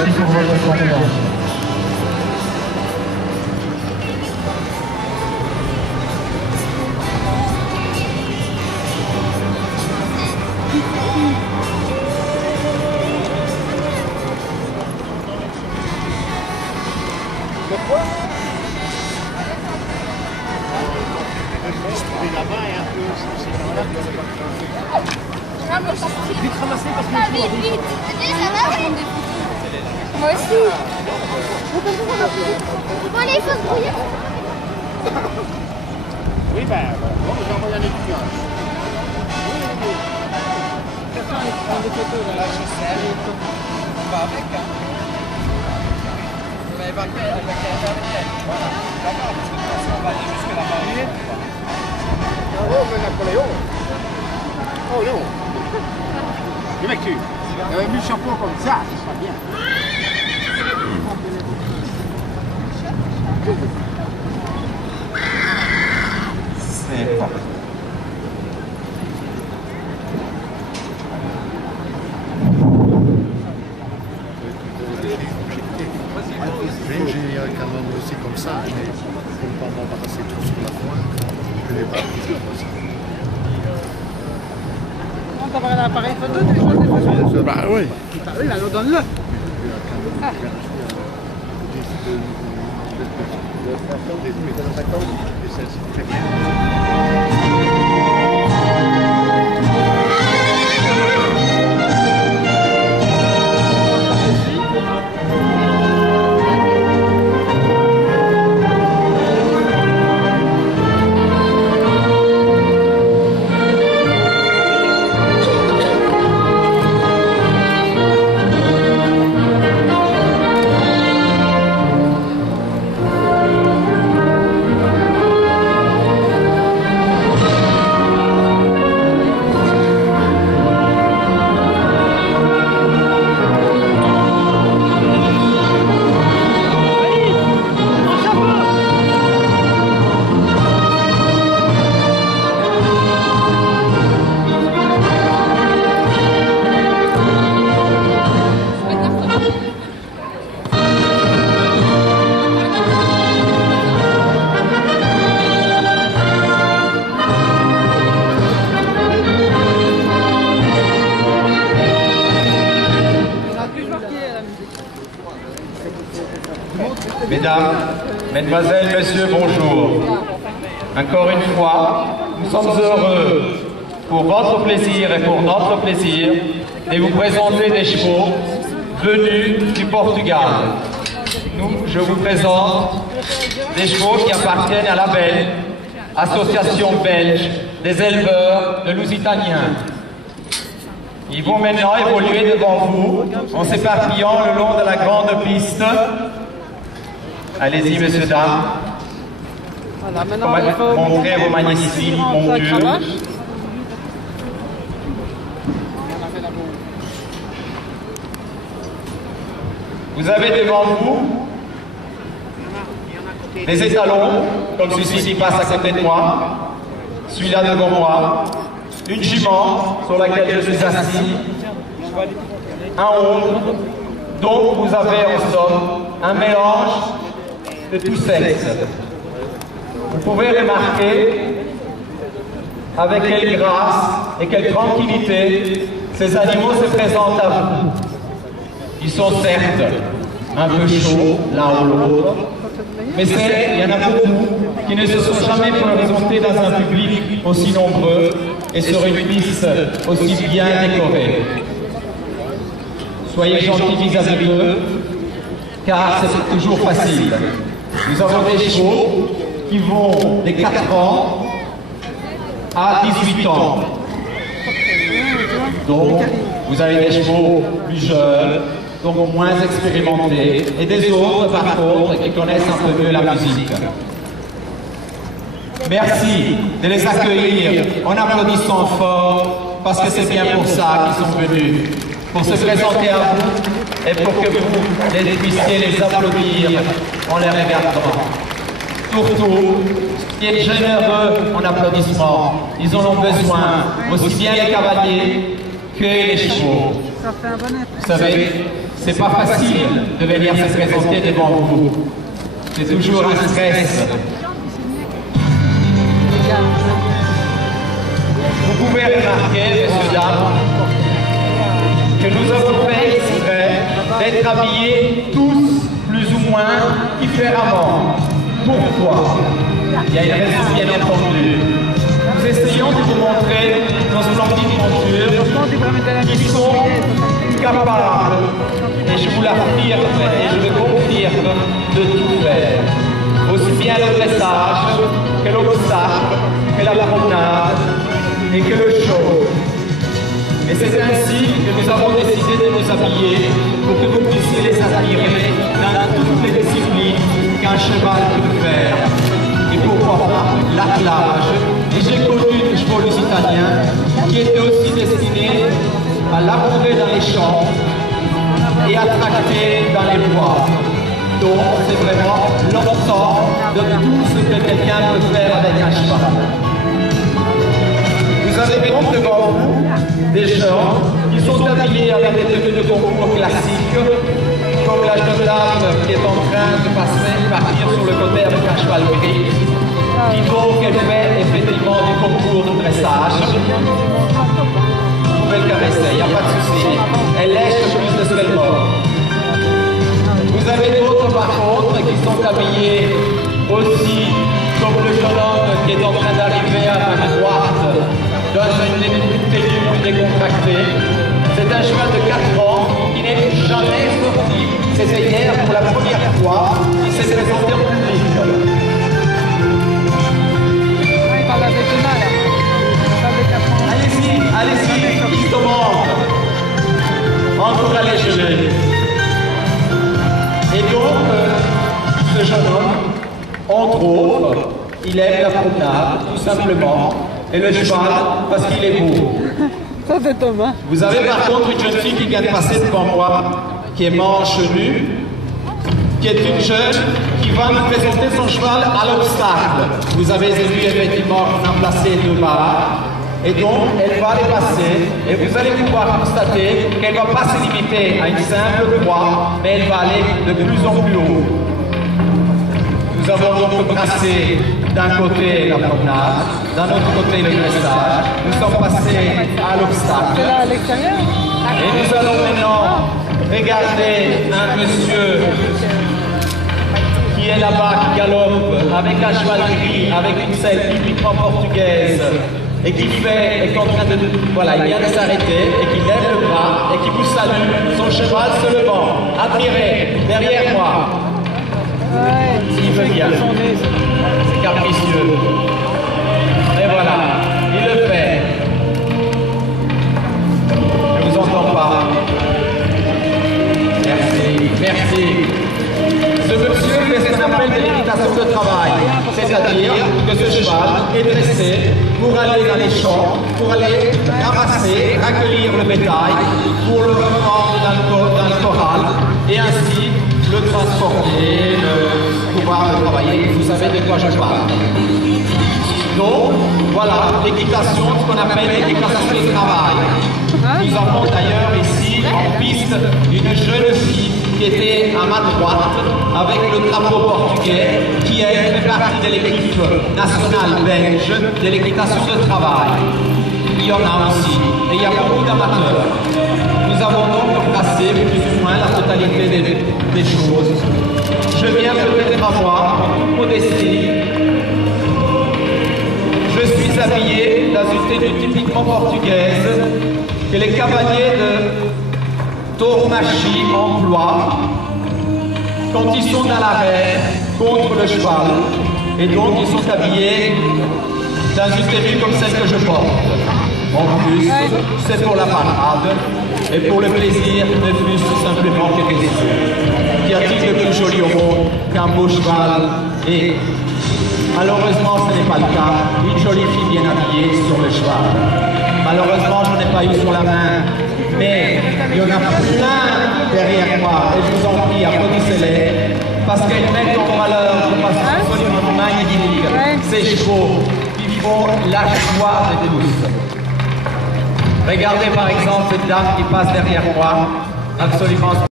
Merci pour votre confiance. Vite ramasser parce que Vite, vite. Moi aussi. Bon, allez, il faut se brouiller. oui, ben, bon, j'ai envoyé un étudiant. Prendre des photos là, je sais, on va avec, hein. On va évacuer avec Internet. Voilà, d'accord, parce que de toute façon, on va aller jusque là-bas. Oh, mais Napoléon. Oh non. Le mec, tu as mis le chapeau comme ça sera bien. C'est parti. J'ai un canon aussi comme ça, mais pour ne pas m'embarrasser tout sur la pointe, je l'ai pas pris comme ça. On t'avoir un appareil photo, tu veux des photos? Bah oui. Bah oui, alors donne-le. Mesdames, Mesdemoiselles, Messieurs, bonjour. Encore une fois, nous sommes heureux, pour votre plaisir et pour notre plaisir, de vous présenter des chevaux venus du Portugal. Je vous présente des chevaux qui appartiennent à la BEL, Association belge des éleveurs de Lusitaniens. Ils vont maintenant évoluer devant vous en s'éparpillant le long de la grande piste. Allez-y, messieurs, dames. Voilà, maintenant il faut montrer vos magnifiques montures. Vous avez devant vous des étalons, comme celui-ci qui passe à côté de moi, celui-là devant moi, une jument sur laquelle je suis assis, un ongle, donc vous avez en somme un mélange de tous sexes. Vous pouvez remarquer avec quelle grâce et quelle tranquillité ces animaux se présentent à vous. Ils sont certes un peu chauds l'un ou l'autre, mais il y en a beaucoup qui ne se sont jamais présentés dans un public aussi nombreux et sur une piste aussi bien décorée. Soyez gentils vis-à-vis d'eux, car c'est toujours facile. Nous avons des chevaux qui vont des 4 ans à 18 ans. Donc, vous avez des chevaux plus jeunes, donc moins expérimentés, et des autres, par contre, qui connaissent un peu mieux la musique. Merci de les accueillir en applaudissant fort, parce que c'est bien pour ça qu'ils sont venus, pour se présenter à vous et pour que vous puissiez les applaudir en les regardant. Surtout, soyez généreux en applaudissements. Ils en ont besoin, aussi bien les cavaliers que les chevaux. Vous savez, C'est pas facile de venir se présenter devant vous. C'est toujours un stress. Vous pouvez remarquer, messieurs, dames, que nous avons fait exprès d'être habillés tous plus ou moins différemment. Pourquoi? Il y a une raison bien entendue. Nous essayons de vous montrer nos splendides montures qui sont capables, et je vous l'affirme et je le confirme, de tout faire. Aussi bien le dressage que l'obstacle, que la promenade et que le show. Et c'est ainsi que nous avons décidé de nous habiller pour que vous puissiez les admirer dans toutes les disciplines qu'un cheval peut faire. Et pourquoi pas l'attelage. Et j'ai connu des chevaux lusitaniens qui étaient aussi destinés à labourer dans les champs et à tracter dans les bois. Donc c'est vraiment l'ensemble de tout ce que quelqu'un peut faire avec un cheval. Vous avez donc devant vous des gens qui sont habillés avec des tenues de concours classiques, comme la jeune dame qui est en train de partir sur le côté avec un cheval gris, qui vaut qu'elle fait effectivement du concours de dressage. Vous pouvez le caresser, il n'y a pas de souci. Elle lèche plus de ce qu'elle mord. Vous avez d'autres par contre qui sont habillés aussi comme le jeune homme qui est en train d'arriver à la droite dans une tenue décontractée. C'est un cheval de 4 ans qui n'est jamais sorti. C'était hier pour la première fois qu'il s'est présenté en public. Allez-y, allez-y, qui demande. Encore allez geler. Et donc, ce jeune homme, entre autres, il aime la promenade, tout simplement, et le cheval parce qu'il est beau. Ça c'est Thomas. Vous avez par contre une jeune fille qui vient de passer devant moi, qui est manche nue, qui est une jeune qui va nous présenter son cheval à l'obstacle. Vous avez vu effectivement qu'on a placé 2 barres. Et donc, elle va les passer et vous allez pouvoir constater qu'elle ne va pas se limiter à une simple croix, mais elle va aller de plus en plus haut. Nous avons donc tracé d'un côté la promenade, d'un autre côté le dressage. Nous sommes passés à l'obstacle. Et nous allons maintenant regarder un monsieur qui est là-bas, qui galope avec un cheval gris, avec une selle typiquement portugaise. Et qui est en train de... Voilà, il vient de s'arrêter et qui lève le bras et qui vous salue, son cheval se levant. Admirez, derrière moi. S'il veut bien. C'est capricieux. Et voilà, il le fait. Je ne vous entends pas. Merci, merci. Ce monsieur fait ce qu'on appelle de l'équitation de travail, c'est-à-dire que ce cheval est dressé pour aller dans les champs, pour aller ramasser, recueillir le bétail, pour le reprendre dans le corral, et ainsi le transporter, pouvoir le travailler. Vous savez de quoi je parle. Donc, voilà, l'équitation, ce qu'on appelle l'équitation de travail. Nous avons d'ailleurs ici en piste une jeune fille qui était à ma droite avec le drapeau portugais qui fait partie de l'équipe nationale belge de l'équitation de travail. Il y en a aussi, et il y a beaucoup d'amateurs. Nous avons donc tracé plus ou moins la totalité des choses. Je viens peut-être à moi, en toute modestie. Je suis habillé dans une tenue typiquement portugaise que les cavaliers de Tauromachie emploient quand ils sont dans l'arène contre le cheval. Et donc ils sont habillés dans une tenue comme celle que je porte. En plus, c'est pour la parade et pour le plaisir de plus tout simplement que des Qu'y a-t-il de plus joli au monde qu'un beau cheval? Et malheureusement, ce n'est pas le cas. Une jolie fille bien habillée sur le cheval. Malheureusement, je n'ai pas eu sur la main, mais il y en a plein derrière moi. Et je vous en prie, applaudissez-les, parce qu'elles mettent en valeur de façon absolument magnifique ces chevaux qui font la joie de tous. Regardez par exemple cette dame qui passe derrière moi, absolument